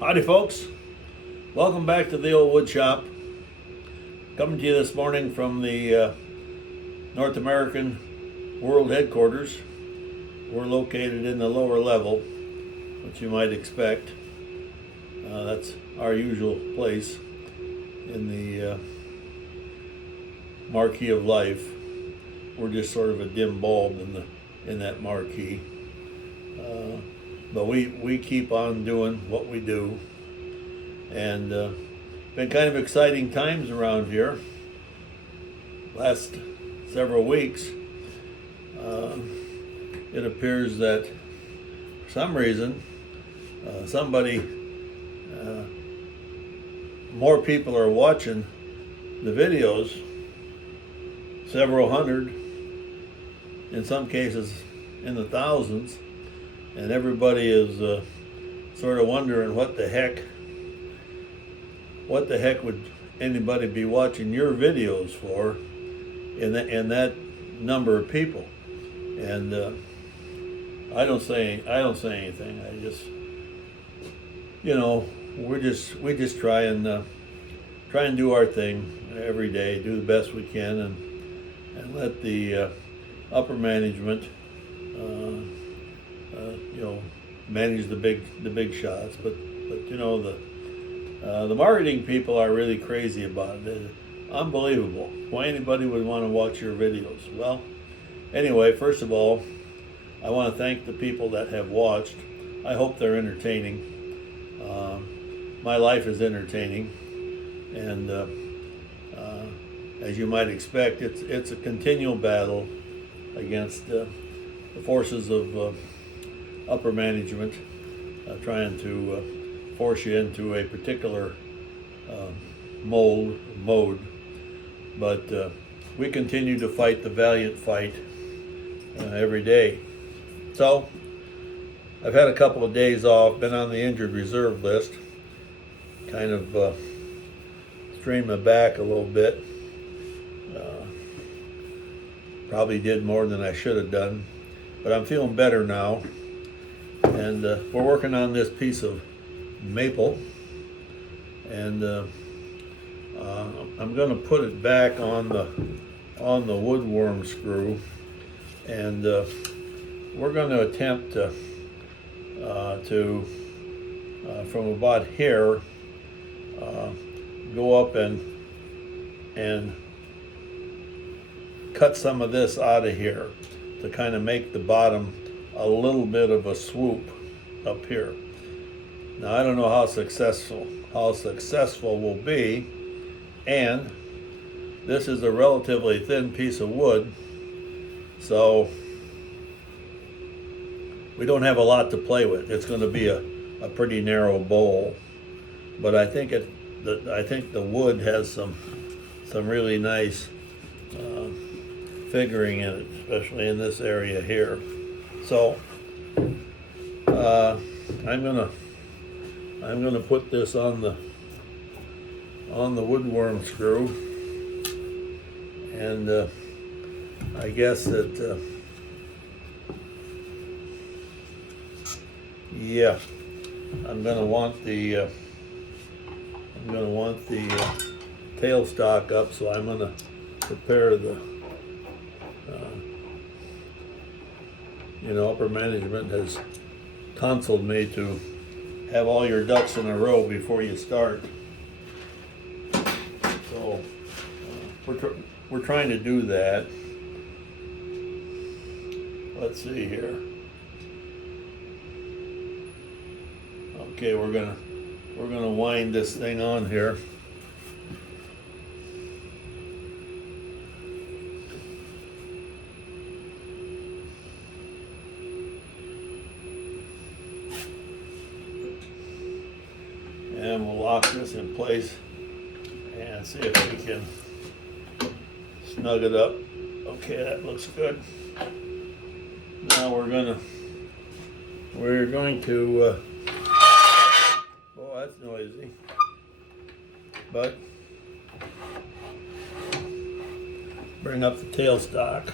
Howdy folks, welcome back to the old wood shop. Coming to you this morning from the North American World Headquarters. We're located in the lower level, which you might expect. That's our usual place in the marquee of life. We're just sort of a dim bulb in that marquee. But we keep on doing what we do, and been kind of exciting times around here. Last several weeks, it appears that for some reason, more people are watching the videos, several hundred, in some cases in the thousands. And everybody is sort of wondering what the heck would anybody be watching your videos for in that number of people. And I don't say anything. I just, we just try and do our thing every day, do the best we can, and let the upper management manage the big shots, but the marketing people are really crazy about it. It's unbelievable why anybody would want to watch your videos. Well, anyway, first of all, I want to thank the people that have watched. I hope they're entertaining. My life is entertaining, and as you might expect, it's a continual battle against the forces of upper management trying to force you into a particular mode, but we continue to fight the valiant fight every day. So I've had a couple of days off, been on the injured reserve list, kind of strained my back a little bit. Probably did more than I should have done, but I'm feeling better now. And we're working on this piece of maple, and I'm going to put it back on the woodworm screw, and we're going to attempt to from about here go up and cut some of this out of here to kind of make the bottom a little bit of a swoop up here. Now I don't know how successful will be, and this is a relatively thin piece of wood, so we don't have a lot to play with. It's going to be a pretty narrow bowl, but I think the wood has some really nice figuring in it, especially in this area here. So I'm gonna put this on the woodworm screw, and I guess that yeah, I'm gonna want the tailstock up, so I'm gonna prepare the upper management has counseled me to have all your ducks in a row before you start. So we're trying to do that. Let's see here. Okay, we're gonna wind this thing on here. And we'll lock this in place and see if we can snug it up. Okay, that looks good. Now we're going to oh, that's noisy, but bring up the tailstock.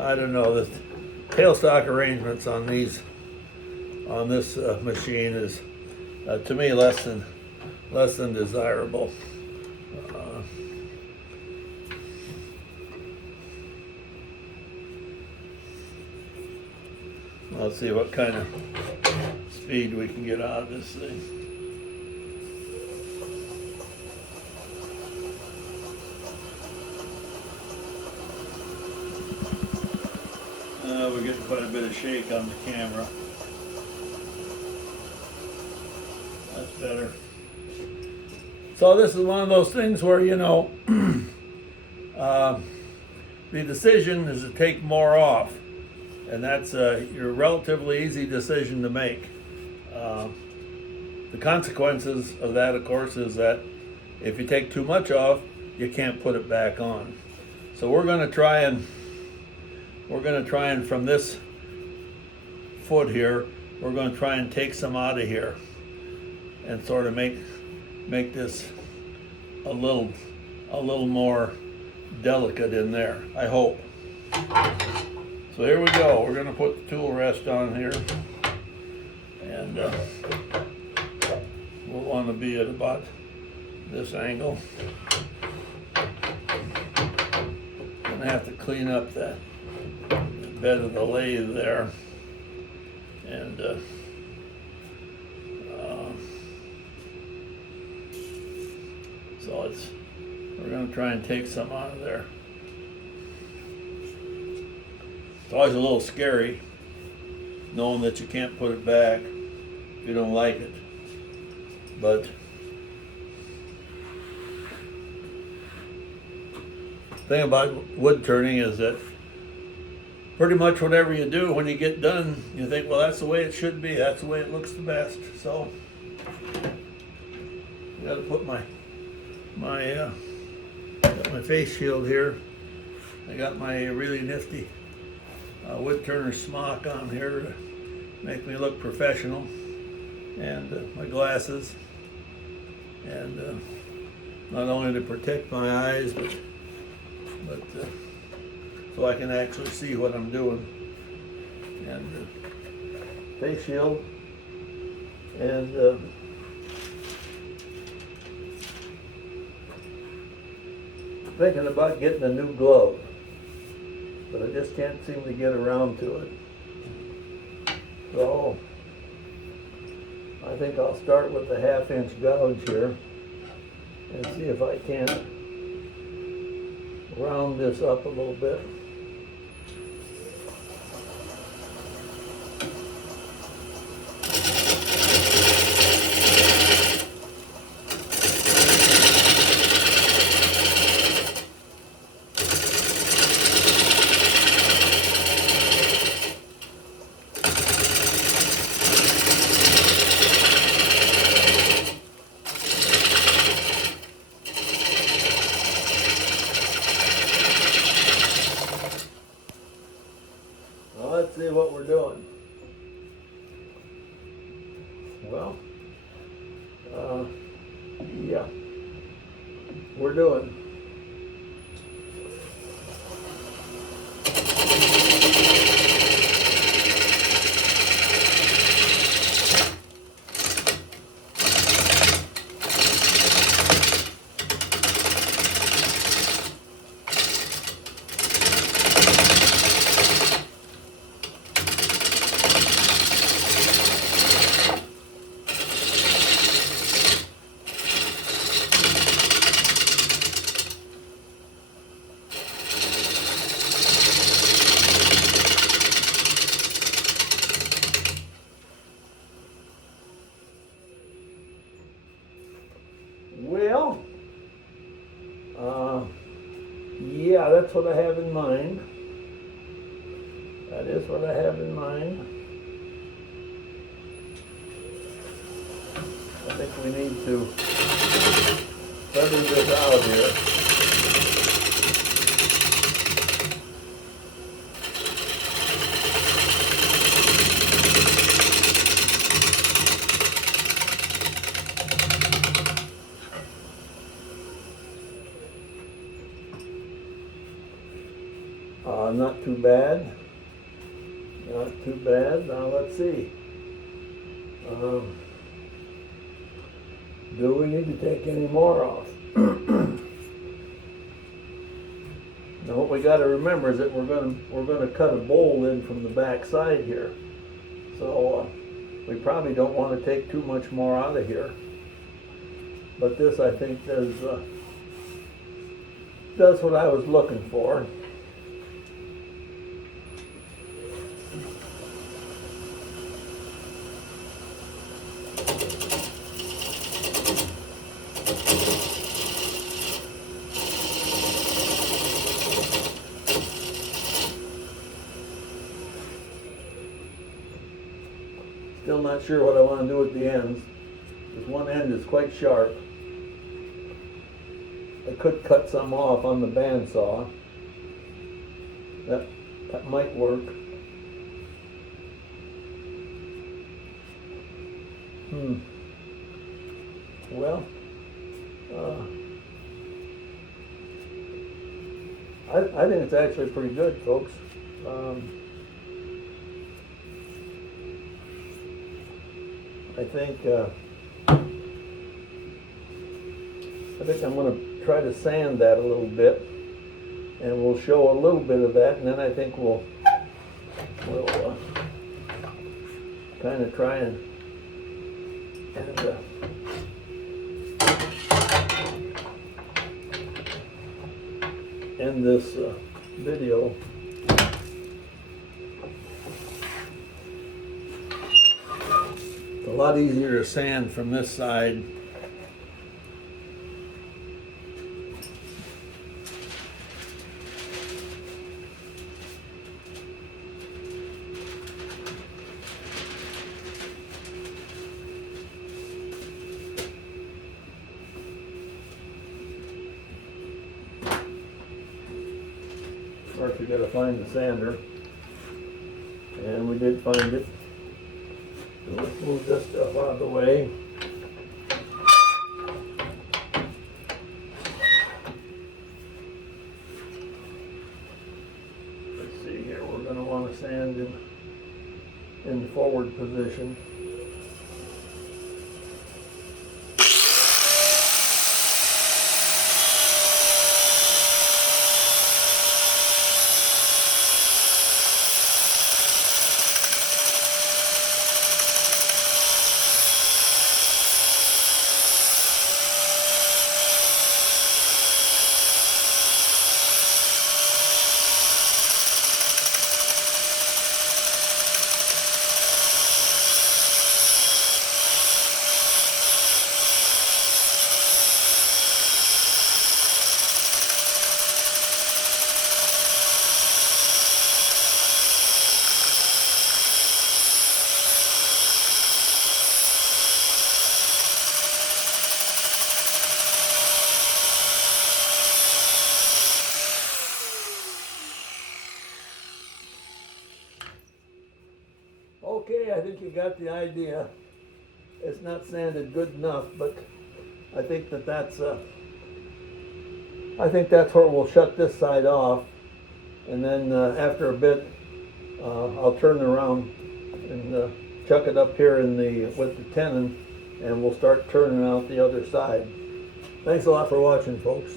I don't know, tailstock arrangements on this machine is to me less than desirable. Uh, let's see what kind of speed we can get out of this thing. We're getting quite a bit of shake on the camera. That's better. So this is one of those things where, you know, the decision is to take more off. And that's your relatively easy decision to make. The consequences of that, of course, is that if you take too much off, you can't put it back on. So we're going to try and from this foot here, we're going to try and take some out of here and sort of make this a little more delicate in there, I hope. So here we go. We're going to put the tool rest on here, and we'll want to be at about this angle. Gonna have to clean up that bed of the lathe there, and so we're going to try and take some out of there. It's always a little scary knowing that you can't put it back if you don't like it, but the thing about wood turning is that pretty much whatever you do, when you get done, you think, well, that's the way it should be. That's the way it looks the best. So I got to put my face shield here. I got my really nifty wood turner smock on here to make me look professional, and my glasses, and not only to protect my eyes, but so I can actually see what I'm doing, and face shield, and thinking about getting a new glove, but I just can't seem to get around to it. So I think I'll start with the 1/2-inch gouge here and see if I can round this up a little bit. Let's see what we're doing. Well, yeah, we're doing. Well, yeah, that's what I have in mind. That is what I have in mind. I think we need to feather this out here. Not too bad. Not too bad. Now let's see. Do we need to take any more off? Now what we got to remember is that we're going to cut a bowl in from the back side here. So we probably don't want to take too much more out of here. But this, I think, does what I was looking for. Still not sure what I want to do at the ends. This one end is quite sharp. I could cut some off on the bandsaw. That might work. Well, I think it's actually pretty good, folks. I think I'm going to try to sand that a little bit, and we'll show a little bit of that, and then I think we'll kind of try and end this video. It's a lot easier to sand from this side. First we got to find the sander, and we did find it. So let's move this stuff out of the way. Let's see here, we're going to want to sand in forward position. Okay, I think you got the idea. It's not sanded good enough, but I think that's where we'll shut this side off, and then after a bit, I'll turn it around and chuck it up here with the tenon, and we'll start turning out the other side. Thanks a lot for watching, folks.